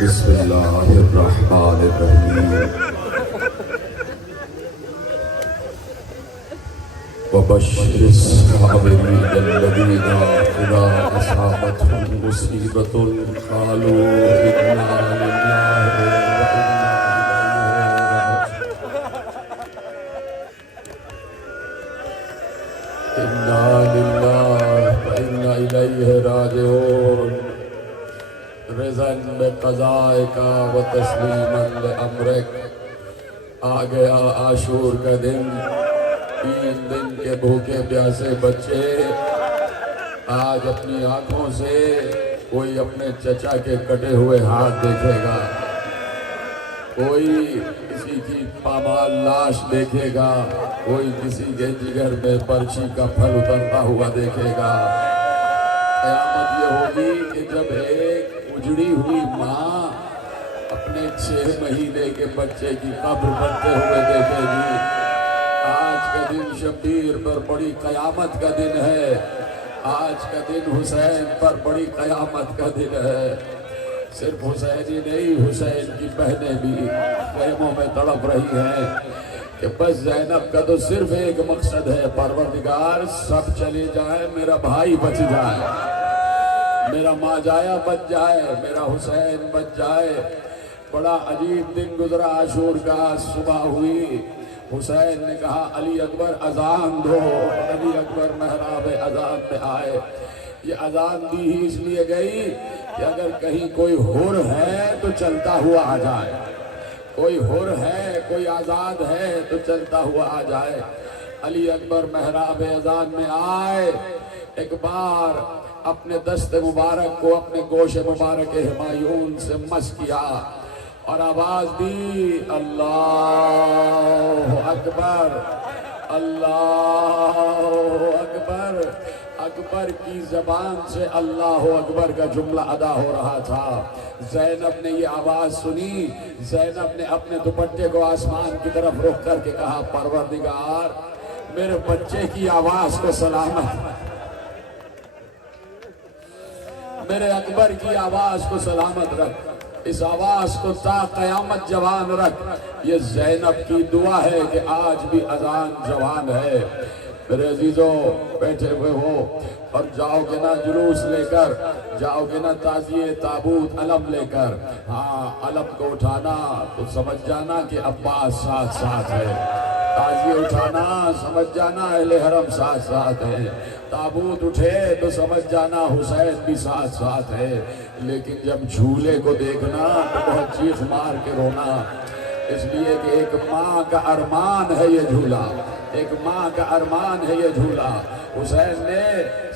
بسم اللہ الرحمن الرحیم وبشر الصابرین الذین اذا اصابتهم مصیبۃ قالوا انا للہ وانا الیہ راجعون رضاً بقضاء کا و تسلیماً لامرک۔ آ گیا عاشور کا دن، 3 دن کے بھوکے پیاسے بچے آج اپنی آنکھوں سے کوئی اپنے چچا کے کٹے ہوئے ہاتھ دیکھے گا، کوئی کسی کی پامال لاش دیکھے گا، کوئی کسی کے جگر میں پرچی کا پھل اترتا ہوا دیکھے گا۔ قیامت یہ ہوگی کہ جب ایک اجڑی ہوئی ماں اپنے 6 مہینے کے بچے کی قبر بنتے ہوئے دیکھے گی۔ آج کا دن شبیر پر بڑی قیامت کا دن ہے، آج کا دن حسین پر بڑی قیامت کا دن ہے۔ صرف حسین ہی نہیں، حسین کی بہنیں بھی خیموں میں تڑپ رہی ہیں کہ بس زینب کا تو صرف ایک مقصد ہے، پروردگار سب چلے جائیں، میرا بھائی بچ جائے، میرا ماجایا بچ جائے، میرا حسین بچ جائے۔ بڑا عجیب دن گزرا عاشور کا۔ صبح ہوئی، حسین نے کہا علی اکبر اذان دو، علی اکبر محراب اذان پہ آئے۔ یہ اذان دی ہی اس لیے گئی کہ اگر کہیں کوئی حر ہے تو چلتا ہوا آ جائے، کوئی حر ہے، کوئی آزاد ہے تو چلتا ہوا آ جائے۔ علی اکبر محراب اذان میں آئے، ایک بار اپنے دست مبارک کو اپنے گوش مبارک ہمایون سے مس کیا اور آواز دی اللہ اکبر، اللہ اکبر۔ اکبر کی زبان سے اللہ اکبر کا جملہ ادا ہو رہا تھا۔ زینب نے یہ آواز سنی، زینب نے اپنے دوپٹے کو آسمان کی طرف رخ کر کے کہا پروردگار میرے بچے کی آواز کو سلامت، میرے اکبر کی آواز کو سلامت رکھ، اس آواز کو تا قیامت جوان رکھ۔ یہ زینب کی دعا ہے کہ آج بھی اذان جوان ہے۔ میرے عزیزوں بیٹھے ہوئے ہو اور جاؤ گے نا جلوس لے کر، جاؤ گے نا تعزیے تابوت علم لے کر، ہاں علم کو اٹھانا تو سمجھ جانا کہ عباس ساتھ ساتھ ہے، تعزیے اٹھانا سمجھ جانا اہل حرم ساتھ ساتھ ہے، تابوت اٹھے تو سمجھ جانا حسین بھی ساتھ ساتھ ہے۔ لیکن جب جھولے کو دیکھنا تو بہت چیخ مار کے رونا، اس لیے کہ ایک ماں کا ارمان ہے یہ جھولا، ایک ماں کا ارمان ہے یہ جھولا۔ حسین نے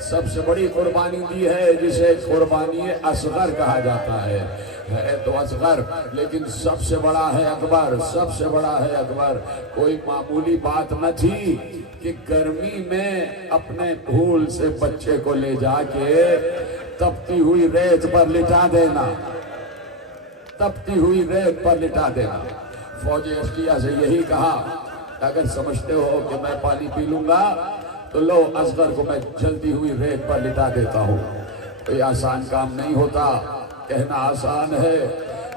سب سے بڑی قربانی دی ہے جسے قربانی اصغر کہا جاتا ہے تو اصغر، لیکن سب سے بڑا ہے اکبر، سب سے بڑا ہے اکبر۔ کوئی معمولی بات نہ تھی کہ گرمی میں اپنے بھول سے بچے کو لے جا کے تپتی ہوئی ریت پر لٹا دینا، تپتی ہوئی ریت پر لٹا دینا۔ فوج اشلیہ سے یہی کہا اگر سمجھتے ہو کہ میں پانی پی لوں گا تو لو اصغر کو میں جلتی ہوئی ریت پر لٹا دیتا ہوں۔ یہ آسان کام نہیں ہوتا، کہنا آسان ہے،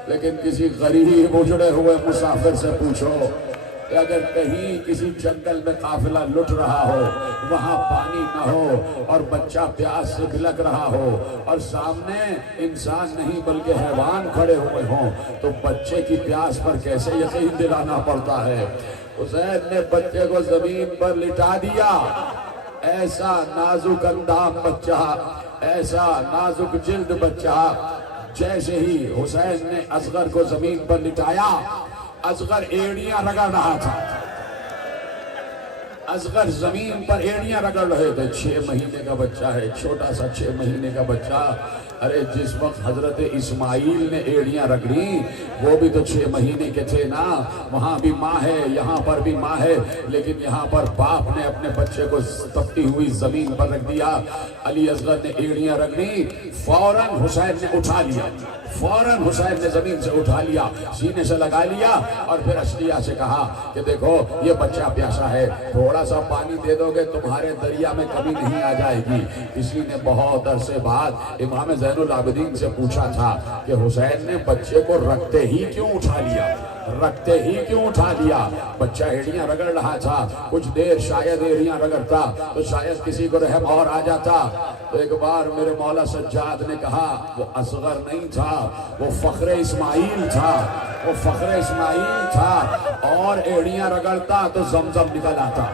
لیکن کسی غریب اجڑے ہوئے مسافر سے پوچھو کہ اگر کہیں کسی جنگل میں قافلہ لٹ رہا ہو، وہاں پانی نہ ہو اور بچہ پیاس سے بلک رہا ہو اور سامنے انسان نہیں بلکہ حیوان کھڑے ہوئے ہوں تو بچے کی پیاس پر کیسے یقین دلانا پڑتا ہے۔ حسین نے بچے کو زمین پر لٹا دیا، ایسا نازک اندام بچہ، ایسا نازک جلد بچہ۔ جیسے ہی حسین نے اصغر کو زمین پر لٹایا، اصغر ایڑیاں رگڑ رہا تھا، اصغر زمین پر ایڑیاں رگڑ رہے تھے۔ 6 مہینے کا بچہ ہے، چھوٹا سا 6 مہینے کا بچہ۔ ارے جس وقت حضرت اسماعیل نے ایڑیاں رگڑی وہ بھی تو 6 مہینے کے تھے نا، وہاں بھی ماں ہے، یہاں پر بھی ماں ہے، لیکن یہاں پر باپ نے اپنے بچے کو تپتی ہوئی زمین پر رکھ دیا۔ علی اصغر نے ایڑیاں رگڑی، فوراً حسین نے اٹھا لیا، فوراً حسین نے زمین سے اٹھا لیا، سینے سے لگا لیا اور پھر اشلیہ سے کہا کہ دیکھو یہ بچہ پیاسا ہے، تھوڑا سا پانی دے دو گے تمہارے دریا میں کبھی نہیں آ جائے گی۔ کسی نے بہت عرصے بعد امام زین العابدین سے پوچھا تھا کہ حسین نے بچے کو رکھتے ہی کیوں اٹھا لیا، رکھتے ہی کیوں اٹھا لیا؟ بچہ ایڑیاں رگڑ رہا تھا، کچھ دیر شاید ایڑیاں رگڑتا تو شاید کسی کو رحم اور آ جاتا۔ تو ایک بار میرے مولا سجاد نے کہا وہ اصغر نہیں تھا، وہ فخر اسماعیل تھا، وہ فخر اسماعیل تھا، اور ایڑیاں رگڑتا تو زمزم نکل آتا،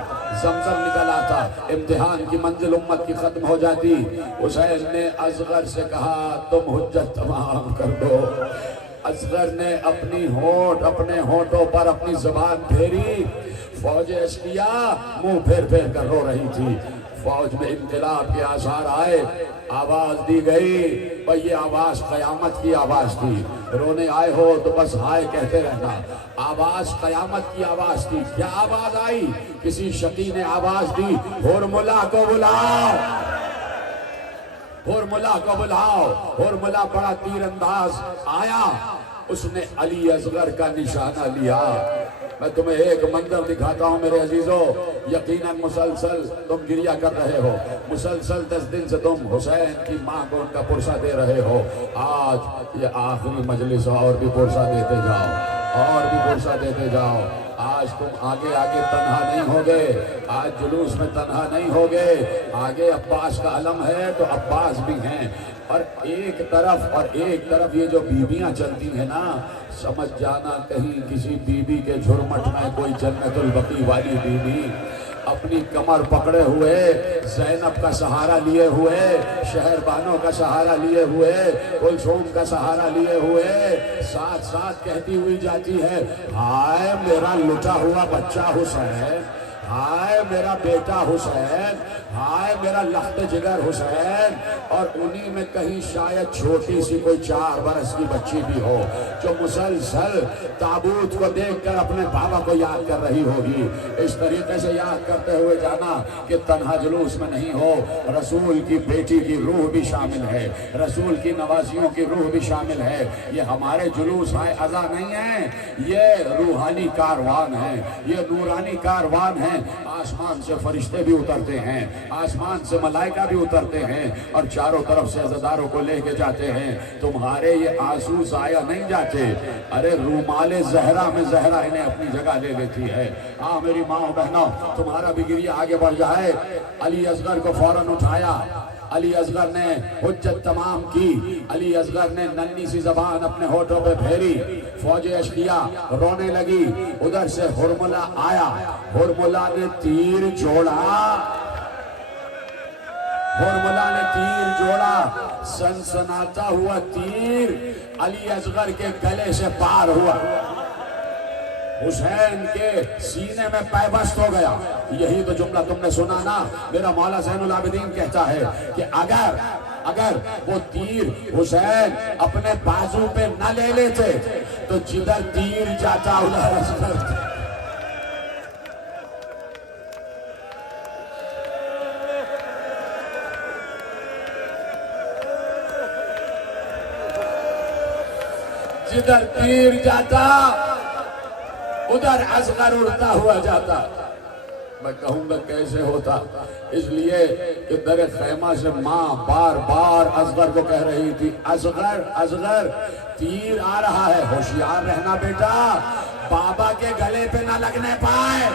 زمزم نکل آتا، امتحان کی منزل امت کی ختم ہو جاتی۔ حسین نے اصغر سے کہا تم حجت تمام کر دو۔ اصغر نے اپنے ہونٹوں پر اپنی زبان پھیری، فوج اشقیا منہ پھیر پھیر کر رو رہی تھی۔ فوج میں انقلاب کے آثار آئے، آواز دی گئی، بھئی یہ آواز قیامت کی آواز تھی۔ رونے آئے ہو تو بس ہائے کہتے رہنا، آواز قیامت کی آواز تھی۔ کیا آواز آئی؟ کسی شقی نے آواز دی، ہرملا کو بلاؤ، ہرملا کو بلاؤ۔ ہرملا بڑا تیر انداز آیا، اس نے علی اصغر کا نشانہ لیا۔ میں تمہیں ایک منظر دکھاتا ہوں میرے عزیزو، یقیناً مسلسل تم گریہ کر رہے ہو، مسلسل 10 دن سے تم حسین کی ماں کو ان کا پرسہ دے رہے ہو۔ آج یہ آخری مجلس، اور بھی پرسہ دیتے جاؤ، اور بھی پرسہ دیتے جاؤ۔ آج تم آگے آگے تنہا نہیں ہوگے، آج جلوس میں تنہا نہیں ہوگے۔ آگے عباس کا علم ہے تو عباس بھی ہیں، اور ایک طرف یہ جو بیویاں چلتی ہیں نا، سمجھ جانا کہیں کسی بیوی کے جھرمٹ میں کوئی جنت البقیع والی بیوی اپنی کمر پکڑے ہوئے، زینب کا سہارا لیے ہوئے، شہر بانوں کا سہارا لیے ہوئے، کلثوم کا سہارا لیے ہوئے، ساتھ ساتھ کہتی ہوئی جاتی ہے، ہائے میرا لٹا ہوا بچہ حسین، ہائے میرا بیٹا حسین، ہائے میرا لخت جگر حسین۔ اور انہی میں کہیں شاید چھوٹی سی کوئی 4 برس کی بچی بھی ہو جو مسلسل تابوت کو دیکھ کر اپنے بابا کو یاد کر رہی ہوگی۔ اس طریقے سے یاد کرتے ہوئے جانا کہ تنہا جلوس میں نہیں ہو، رسول کی بیٹی کی روح بھی شامل ہے، رسول کی نوازیوں کی روح بھی شامل ہے۔ یہ ہمارے جلوس عزا نہیں ہیں، یہ روحانی کاروان ہیں، یہ نورانی کاروان ہیں۔ آسمان سے فرشتے بھی اترتے ہیں، آسمان سے ملائکہ بھی اترتے ہیں، اور چاروں طرف سے عزاداروں کو لے کے جاتے ہیں۔ تمہارے یہ آنسو ضائع نہیں جاتے۔ ارے رومال زہرا میں زہرا انہیں اپنی جگہ لے لیتی ہے۔ ہاں میری ماں بہنوں، تمہارا بھی گریہ آگے بڑھ جائے۔ علی اصغر کو فوراً اٹھایا، علی اصغر نے حجت تمام کی، علی اصغر نے ننھی سی زبان اپنے ہونٹوں پہ پھیری، فوج اشقیا رونے لگی۔ ادھر سے ہرملا آیا، ہرملا نے تیر جوڑا، ہرملا نے تیر جوڑا، سنسناتا ہوا تیر علی اصغر کے گلے سے پار ہوا، حسین کے سینے میں پیوست ہو گیا۔ یہی تو جملہ تم نے سنا نا، میرا مولا زین العابدین کہتا ہے کہ اگر وہ تیر حسین اپنے بازو پہ نہ لے لیتے تو جدھر تیر جاتا ادھر اصغر۔ جدھر تیر جاتا ادھر اصغر اڑتا ہوا جاتا۔ میں کہوں گا کیسے ہوتا، اس لیے کہ در خیمہ سے ماں بار بار اصغر کو کہہ رہی تھی، اصغر اصغر تیر آ رہا ہے، ہوشیار رہنا بیٹا، بابا کے گلے پہ نہ لگنے پائے،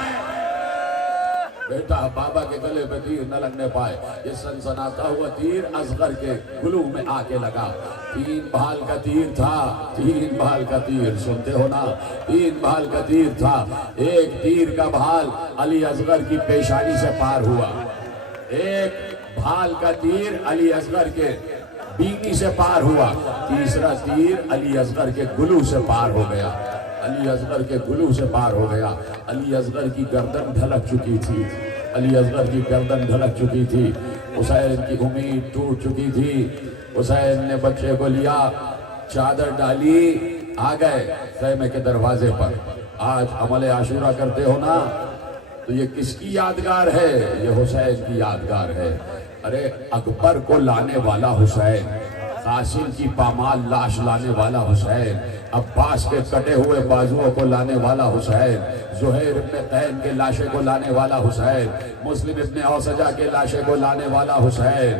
بیٹا بابا کے گلے پہ تیر نہ لگنے پائے۔ یہ سنسناتا ہوا تیر اصغر کے گلو میں آ کے لگا۔ 3 بھال کا تیر تھا، 3 بھال کا تیر، سنتے ہو نا، 3 بھال کا تیر تھا۔ ایک تیر کا بھال علی اصغر کی پیشانی سے پار ہوا، ایک بھال کا تیر علی اصغر کے بینی سے پار ہوا، تیسرا تیر علی اصغر کے گلو سے پار ہو گیا، علی اصغر کے گلو سے پار ہو گیا۔ علی اصغر کی گردن ڈھلک چکی تھی، علی اصغر کی گردن ڈھلک چکی تھی، حسین کی امید ٹوٹ چکی تھی۔ حسین نے بچے کو لیا، چادر ڈالی، آ گئے خیمے کے دروازے پر۔ آج عمل عاشورہ کرتے ہو نا، تو یہ کس کی یادگار ہے؟ یہ حسین کی یادگار ہے۔ ارے اکبر کو لانے والا حسین، قاسم کی پامال لاش لانے والا حسین، عباس کے کٹے ہوئے بازوؤں کو لانے والا حسین، زہیر ابن قین کے لاشے کو لانے والا حسین، مسلم ابن اوسجہ کے لاشے کو لانے والا حسین،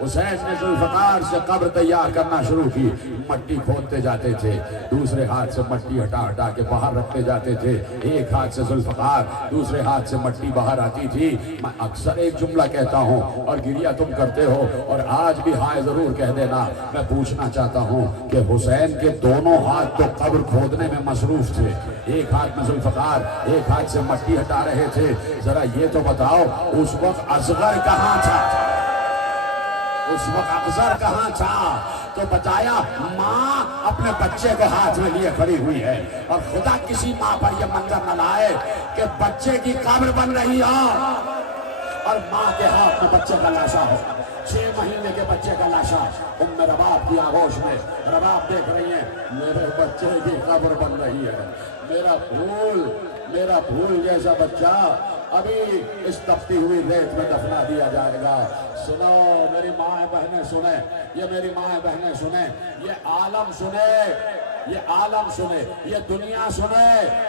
حسین نے ذوالفقار سے قبر تیار کرنا شروع کی. مٹی کھودتے جاتے تھے, دوسرے ہاتھ سے مٹی ہٹا ہٹا کے باہر رکھتے جاتے تھے. ایک ہاتھ سے ذوالفقار, دوسرے ہاتھ سے مٹی باہر آتی تھی. میں اکثر ایک جملہ کہتا ہوں اور گریہ تم کرتے ہو, اور آج بھی ہائے ضرور کہہ دینا. میں پوچھنا چاہتا ہوں کہ حسین کے دونوں ہاتھ تو قبر کھودنے میں مصروف تھے. ایک ہاتھ میں ذوالفقار, ایک ہاتھ سے مٹی ہٹا رہے تھے. ذرا یہ تو بتاؤ اس وقت اصغر کہاں تھا؟ اس وقت اصغر کہاں تھا؟ تو بتایا ماں اپنے بچے کو ہاتھ میں لیے کھڑی ہوئی ہے, اور خدا کسی ماں پر یہ منظر نہ لائے کہ بچے کی قبر بن رہی ہو اور ماں کے ہاتھ میں بچے کا لاشا ہو. 6 مہینے کے بچے کا لاشا رباب کی آغوش میں. رباب دیکھ رہی ہیں میرے بچے کی قبر بن رہی ہے. میرا پھول جیسا بچہ ابھی اس تپتی ہوئی ریت میں دفنا دیا جائے گا. سنو میری ماں بہنیں سنیں, یہ میری ماں بہنیں سنیں, یہ عالم سنے, یہ عالم سنے, یہ دنیا سنے,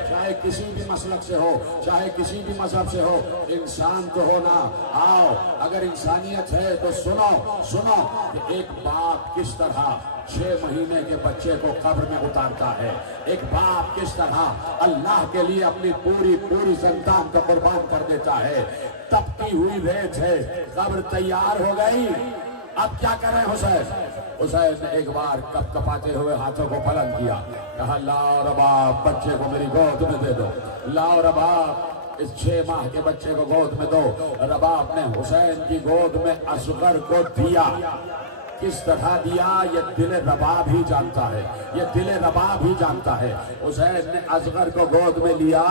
چاہے کسی بھی مسلک سے ہو, چاہے کسی بھی مذہب سے ہو, انسان تو ہونا. آؤ اگر انسانیت ہے تو سنو کہ ایک باپ کس طرح 6 مہینے کے بچے کو قبر میں اتارتا ہے. ایک باپ کس طرح اللہ کے لیے اپنی پوری زندان کا قربان کر دیتا ہے. تپتی ہوئی ریت ہے, قبر تیار ہو گئی, اب کیا کریں حسین؟ حسین نے ایک بار کپ کپاتے ہوئے ہاتھوں کو بلند کیا, کہا لاؤ رباب بچے کو میری گود میں دے دو, لاؤ رباب اس 6 ماہ کے بچے کو گود میں دو. رباب نے حسین کی گود میں اصغر کو دیا. کس طرح دیا یہ دل رباب ہی جانتا ہے, یہ دل رباب ہی جانتا ہے. حسین نے اصغر کو گود میں لیا,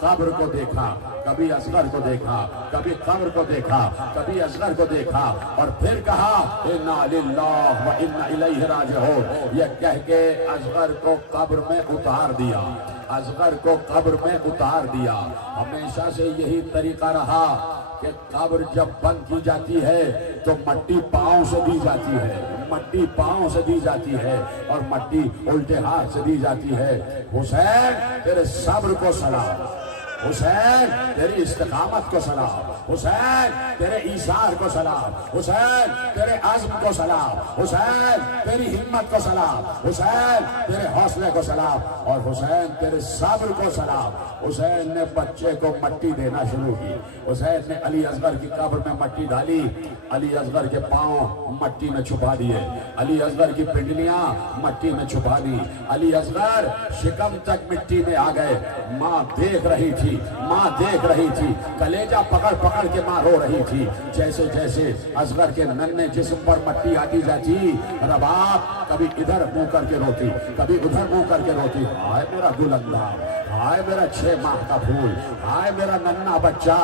قبر کو دیکھا, کبھی اصغر کو دیکھا, کبھی قبر کو دیکھا, کبھی اصغر کو دیکھا, اور پھر کہا انا للہ و انا الیہ راجعون. یہ کہہ کے اصغر کو قبر میں اتار دیا, اصغر کو قبر میں اتار دیا. ہمیشہ سے یہی طریقہ رہا کہ قبر جب بند کی جاتی ہے تو مٹی پاؤں سے دی جاتی ہے, مٹی پاؤں سے دی جاتی ہے, اور مٹی الٹے ہاتھ سے دی جاتی ہے. حسین تیرے صبر کو سلام, حسین تیری استقامت کو سلام, حسین تیرے ایثار کو سلام, حسین تیرے عزم کو سلام, حسین تیری ہمت کو سلام, حسین تیرے حوصلے کو سلام, اور حسین تیرے صبر کو سلام. حسین نے بچے کو مٹی دینا شروع کی. حسین نے علی اصغر کی قبر میں مٹی ڈالی, علی اصغر کے پاؤں مٹی میں چھپا دیے, علی اصغر کی پنڈلیاں مٹی میں چھپا دی, علی اصغر شکم تک مٹی میں آ گئے. ماں دیکھ رہی تھی, ماں دیکھ رہی تھی, کلیجہ پکڑ پکڑ کے ماں رو رہی تھی. جیسے جیسے اصغر کے ننھے جسم پر مٹی آتی جاتی, رباب کبھی ادھر منہ کر کے روتی, کبھی ادھر منہ کر کے روتی. ہائے میرا گل انداز, ہائے میرا 6 ماہ کا پھول, ہائے میرا ننھا بچہ.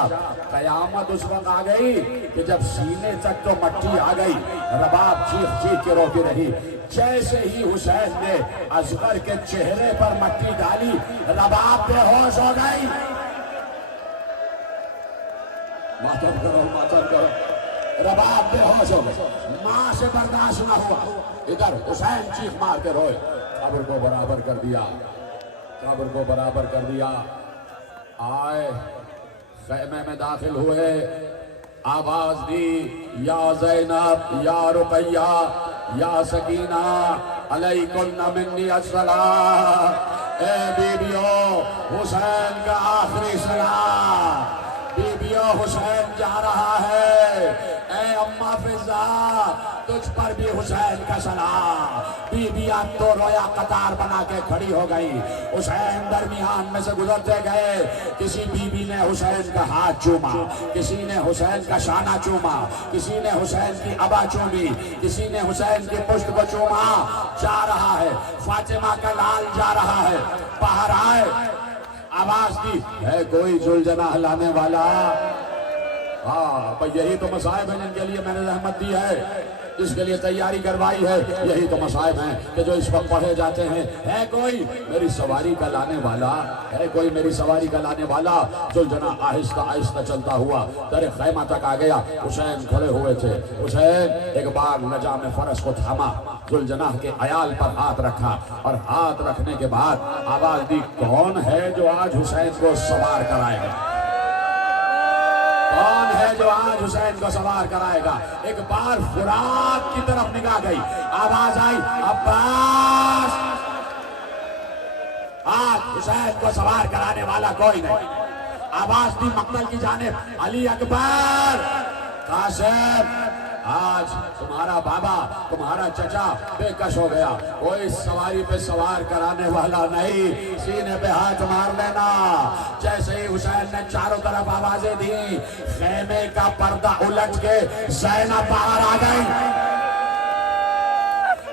قیامت اس وقت آ گئی کہ جب سینے تک تو مٹی آ گئی, رباب چیخ چیخ کے روتی رہی. جیسے ہی حسین نے اصغر کے چہرے پر مٹی ڈالی, رباب بے ہوش ہو گئی. ماتم کرو, رباب بے ہوش ہو گئی, ماں سے برداشت نہ ہوا. ادھر حسین چیخ مار کے روئے. قبر کو برابر کر دیا, قبر کو برابر کر دیا. آئے خیمے میں داخل ہوئے, آواز دی یا زینب یا رقیہ یا سکینہ علیکن منی السلام. اے بیبیو حسین کا آخری سلام, بیبیو حسین جا رہا ہے. اے اماں فضا تجھ پر بھی حسین کا سلام. بیبیاں تو رویا قطار بنا کے کھڑی ہو گئی. حسین درمیان میں سے گزرتے گئے. کسی بیوی نے حسین کا ہاتھ چوما, کسی نے حسین کا شانہ چوما, کسی نے حسین کی ابا چومی, کسی نے حسین کی پشت کو چوما. جا رہا ہے فاطمہ کا لال, جا رہا ہے. باہر آئے, آواز دی ہے کوئی ذوالجناح لانے والا. ہاں بھئی یہی تو مصائب ہیں جن کے لیے میں نے رحمت دی ہے, اس کے لیے تیاری کروائی ہے. یہی تو مصائب ہیں کہ جو اس وقت پڑھے جاتے ہیں. ہے کوئی میری سواری کا لانے والا, ہے کوئی میری سواری کا لانے والا. ذوالجناح آہستہ آہستہ چلتا ہوا در خیمہ تک آ گیا. حسین کھڑے ہوئے تھے. حسین ایک بار لجام فرس کو تھاما, ذوالجناح کے عیال پر ہاتھ رکھا, اور ہاتھ رکھنے کے بعد آواز دی کون ہے جو آج حسین کو سوار کرائے گا, کون ہے جو آج حسین کو سوار کرائے گا؟ ایک بار فرات کی طرف نگاہ گئی، آواز آئی عباس، آج حسین کو سوار کرانے والا کوئی نہیں۔ آواز دی مقتل کی جانب، علی اکبر، قاسم، آج تمہارا بابا، تمہارا چچا بے کش ہو گیا، کوئی سواری پہ سوار کرانے والا نہیں، سینے پہ ہاتھ مار لینا۔ جیسے ہی حسین نے چاروں طرف آوازیں دی، خیمے کا پردہ الٹ کے زینب باہر آ گئی۔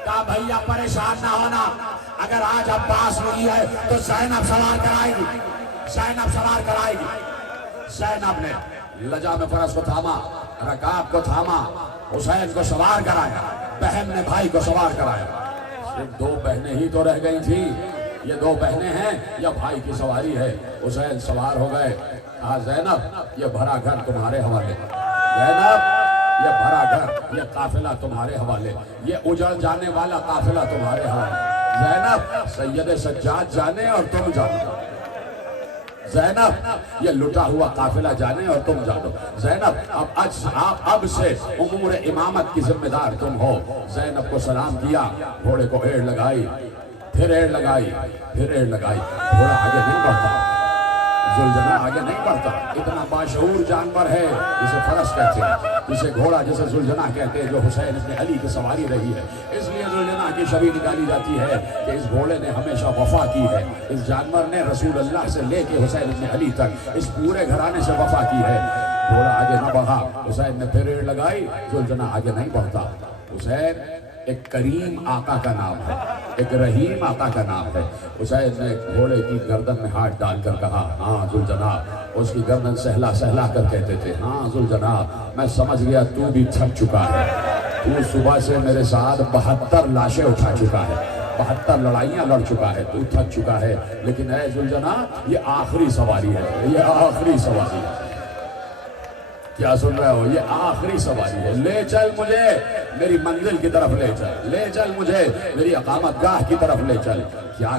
کہا بھیا پریشان نہ ہونا، اگر آج عباس نہیں ہے تو زینب سوار کرائے گی، زینب سوار کرائے گی۔ زینب نے لجام فرس کو تھاما، رکاب کو تھاما، حسین کو سوار کرایا، بہن نے بھائی کو سوار کرایا۔ صرف دو بہنیں ہی تو رہ گئی تھی، یہ دو بہنیں ہیں یا بھائی کی سواری ہے؟ حسین سوار ہو گئے۔ زینب یہ بھرا گھر تمہارے حوالے، زینب یہ بھرا گھر، یہ قافلہ تمہارے حوالے، یہ اجڑ جانے والا قافلہ تمہارے حوالے۔ زینب سید سجاد جانے اور تم جانو، زینب یہ لٹا ہوا قافلہ جانے اور تم جانو۔ زینب اب سے امور امامت کی ذمہ دار تم ہو۔ زینب کو سلام کیا، گھوڑے کو ایڑ لگائی، پھر ایڑ لگائی، پھر ایڑ لگائی۔ گھوڑا آگے نہیں بڑھتا، ذوالجناح آگے نہیں بڑھتا، اتنا باشعور جانور ہے جسے فرس کہتے ہیں، جسے گھوڑا جسے ذوالجناح کہتے ہیں، جو حسین ابن علی کی سواری رہی ہے۔ اس لیے ذوالجناح کی شبیہ نکالی جاتی ہے کہ اس گھوڑے نے ہمیشہ وفا کی ہے، اس جانور نے رسول اللہ سے لے کے حسین ابن علی تک اس پورے گھرانے سے وفا کی ہے۔ گھوڑا آگے نہ بڑھا، حسین نے پھر ایڑ لگائی، ذوالجناح آگے نہیں بڑھتا۔ حسین ایک کریم آقا کا نام ہے، ایک رحیم آقا کا نام ہے۔ حسین نے گھوڑے کی گردن میں ہاتھ ڈال کر کہا ہاں ذوالجناح، اس کی گردن سہلا سہلا کر کہتے تھے ہاں ذوالجناح، میں سمجھ گیا تو بھی تھک چکا ہے، تو صبح سے میرے ساتھ 72 لاشیں اٹھا چکا ہے، 72 لڑائیاں لڑ چکا ہے، تو تھک چکا ہے، لیکن اے ذوالجناح یہ آخری سواری ہے، یہ آخری سواری ہے۔ کیا سن رہے ہو؟ یہ آخری سواری ہے، لے چل مجھے میری منزل کی طرف لے چل، لے چل مجھے میری اقامت گاہ کی طرف لے چل۔ کیا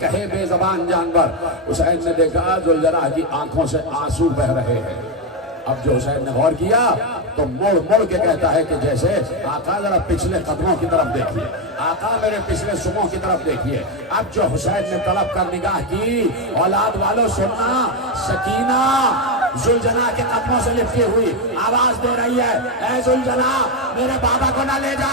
کہے بے زبان جانور؟ حسین نے دیکھا ذوالجناح کی آنکھوں سے آنسو بہ رہے ہیں۔ اب جو حسین نے غور کیا تو مڑ مڑ کے کہتا ہے کہ جیسے آقا ذرا پچھلے قدموں کی طرف دیکھیے، آقا میرے پچھلے سموں کی طرف دیکھیے۔ اب جو حسین نے طلب کر نگاہ کی، اولاد والوں سننا، سکینہ ذوالجناح کے قدموں سے لپٹی ہوئی آواز دے رہی ہے اے ذوالجناح میرے بابا کو نہ لے جا۔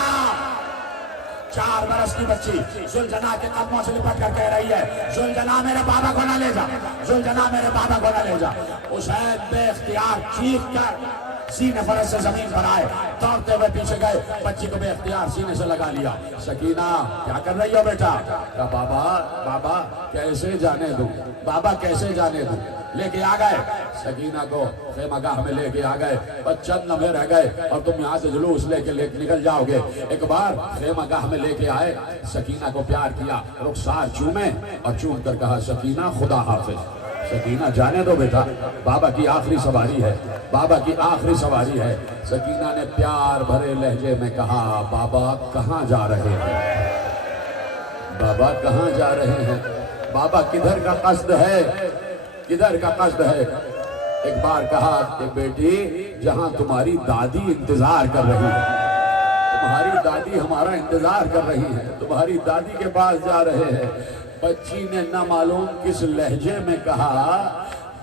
4 برس کی بچی ذوالجناح کے قدموں سے لپٹ کر کہہ رہی ہے ذوالجناح میرے بابا کو نہ لے جا، ذوالجناح میرے بابا کو نہ لے جا۔ حسین بے اختیار چیخ کر سینے فرس سے زمین پر آئے، دوڑتے ہوئے پیچھے گئے، بچی کو بے اختیار سینے سے لگا لیا۔ سکینہ کیا کر رہی ہو بیٹا؟ کہا بابا کیسے جانے دوں، بابا کیسے جانے دوں؟ لے کے آ گئے سکینہ کو، خیمہ گاہ میں لے کے آ گئے، بس چند لمحے رہ گئے اور تم یہاں سے جلوس لے کے نکل جاؤ گے۔ ایک بار خیمہ گاہ میں لے کے آئے، سکینہ کو پیار کیا، رخسار چومے اور چوم کر کہا سکینہ خدا حافظ۔ سکینہ جانے دو بیٹا، بابا کی آخری سواری ہے، بابا کی آخری سواری ہے۔ سکینہ نے پیار بھرے لہجے میں کہا بابا کہاں جا رہے ہیں؟ بابا کہاں جا رہے ہیں؟ بابا کدھر کا قصد ہے؟ کدھر کا قصد ہے؟ ایک بار کہا کہ بیٹی جہاں تمہاری دادی انتظار کر رہی ہے، تمہاری دادی ہمارا انتظار کر رہی ہے، تمہاری دادی کے پاس جا رہے ہیں۔ بچی نے نہ معلوم کس لہجے میں کہا،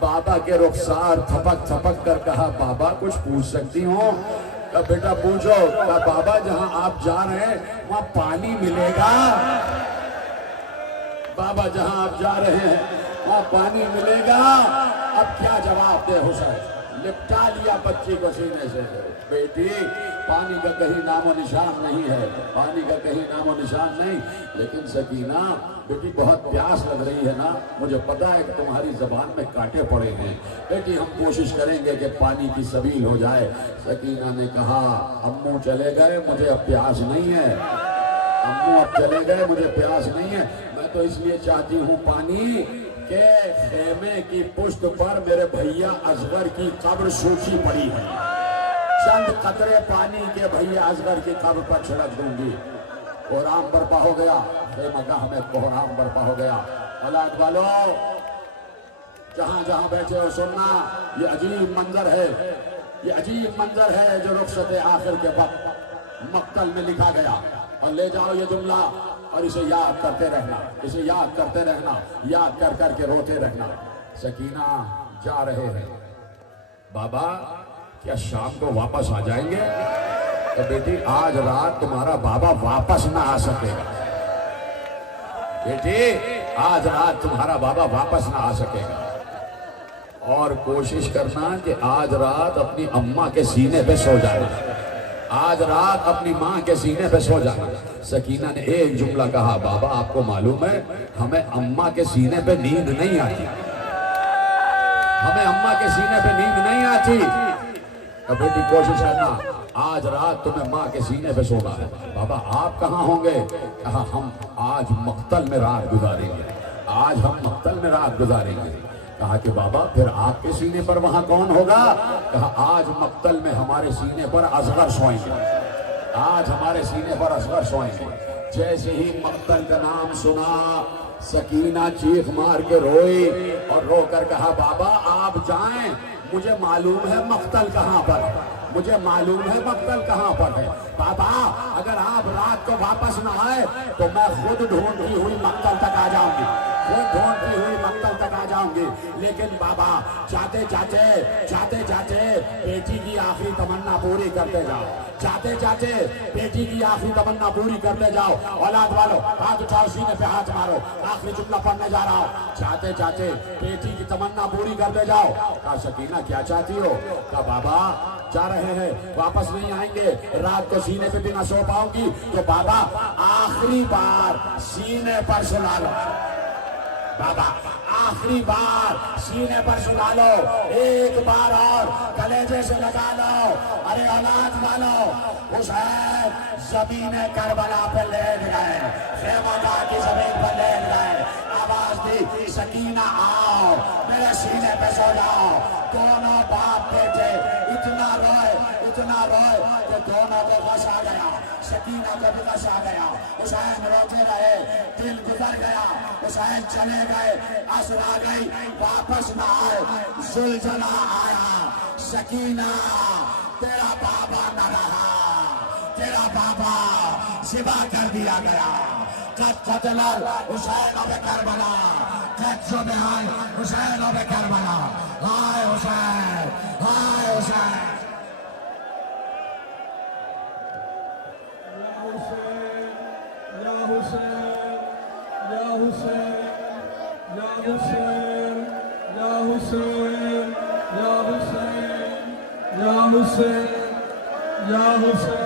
بابا کے رخسار تھپک تھپک کر کہا بابا کچھ پوچھ سکتی ہوں؟ کہا بیٹا پوچھو۔ کہا بابا جہاں آپ جا رہے ہیں وہاں پانی ملے گا؟ بابا جہاں آپ جا رہے ہیں وہاں پانی ملے گا؟ اب کیا جواب دے حسین؟ لپٹا لیا بچی کو سینے سے۔ بیٹی پانی کا کہیں نام و نشان نہیں ہے، پانی کا کہیں نام و نشان نہیں، لیکن سکینہ بیٹی بہت پیاس لگ رہی ہے نا، مجھے پتا ہے کہ تمہاری زبان میں کانٹے پڑے ہیں، بیٹی ہم کوشش کریں گے کہ پانی کی سبیل ہو جائے۔ سکینہ نے کہا امو چلے گئے مجھے اب پیاس نہیں ہے، امو اب چلے گئے مجھے پیاس نہیں ہے، میں تو اس لیے چاہتی ہوں پانی کہ خیمے کی پشت پر میرے بھیا اصغر کی قبر سوکھی پڑی ہے، چند قطرے پانی کے بھیا اصغر کی قبر پر چھڑک دوں گی۔ کوہرام برپا ہو گیا، خیمہ گاہ میں کوہرام برپا ہو گیا۔ اولاد والو جہاں جہاں بیٹھے ہو سننا، یہ عجیب منظر ہے، یہ عجیب منظر ہے جو رخصت آخر کے وقت مقتل میں لکھا گیا۔ اور لے جاؤ یہ جملہ اور اسے یاد کرتے رہنا، اسے یاد کرتے رہنا، یاد کر کر کے روتے رہنا۔ سکینہ جا رہے ہیں، بابا کیا شام کو واپس آ جائیں گے؟ تو بیٹی آج رات تمہارا بابا واپس نہ آ سکے گا، بیٹی آج رات تمہارا بابا واپس نہ آ سکے گا، اور کوشش کرنا کہ آج رات اپنی اماں کے سینے پہ سو جانا، آج رات اپنی ماں کے سینے پہ سو جانا۔ سکینہ نے ایک جملہ کہا، بابا آپ کو معلوم ہے ہمیں اماں کے سینے پہ نیند نہیں آتی، ہمیں اماں کے سینے پہ نیند نہیں آتی۔ تو بیٹی کوشش کرنا آج رات تمہیں ماں کے سینے پہ سونا ہے۔ بابا آپ کہاں ہوں گے؟ کہا ہم آج مقتل میں رات گزاریں گے، آج ہم مقتل میں رات گزاریں گے۔ کہا کہ بابا پھر آپ کے سینے پر وہاں کون ہوگا؟ کہا آج مقتل میں ہمارے سینے پر اصغر سوئیں گے، آج ہمارے سینے پر اصغر سوئیں گے۔ جیسے ہی مقتل کا نام سنا سکینہ چیخ مار کے روئی اور رو کر کہا بابا آپ جائیں، مجھے معلوم ہے مقتل کہاں پر ہے، مجھے معلوم ہے مقتل کہاں پر ہے۔ بابا اگر آپ رات کو واپس نہ آئے تو میں خود ڈھونڈتی ہوئی مقتل تک آ جاؤں گی، خود ڈھونڈتی ہوئی مقتل تک آ جاؤں گی۔ لیکن بابا جاتے جاتے بیٹی کی آخری تمنا پوری کرتے جاؤ، جاتے جاتے بیٹی کی آخری تمنا پوری کرتے جاؤ۔ اولاد والو ہاتھ اٹھاؤ، سینے پہ ہاتھ مارو، آخری جملہ پڑھنے جا رہا ہوں۔ جاتے جاتے بیٹی کی تمنا پوری کرتے جاؤ۔ کہا سکینہ کیا چاہتی ہو؟ کہا بابا جا رہے ہیں، واپس نہیں آئیں گے، رات کو سینے پہ بھی نہ سو پاؤں گی، تو بابا آخری بار سینے پر سلا لو، بابا آخری بار سینے پر سلا لو، ایک بار اور کلیجے سے لگا لو۔ ارے اولاد والو حسین زمین کربلا پہ لیٹ گئے، خیمہ گاہ کی زمین پر لیٹ گئے، آواز دی سکینہ آؤ میرے سینے پہ سو جاؤ۔ دونوں باپ بیٹے اتنا روئے کہ دونوں کو غش آ گیا، سکینہ کو بھی غش آ گیا۔ حسین روتے رہے، دل گزر گیا، حسین چلے گئے، عصر آ گئی، واپس نہ آئے، زلزلہ آیا۔ سکینہ تیرا بابا نہ رہا، تیرا بابا ذبح کر دیا گیا۔ قد قتل حسین بکربلا، قد ذبح حسین بکربلا۔ ہائے حسین، ہائے حسین۔ یا حسین، یا حسین، یا حسین، یا حسین، یا حسین، یا حسین، یا حسین، یا حسین۔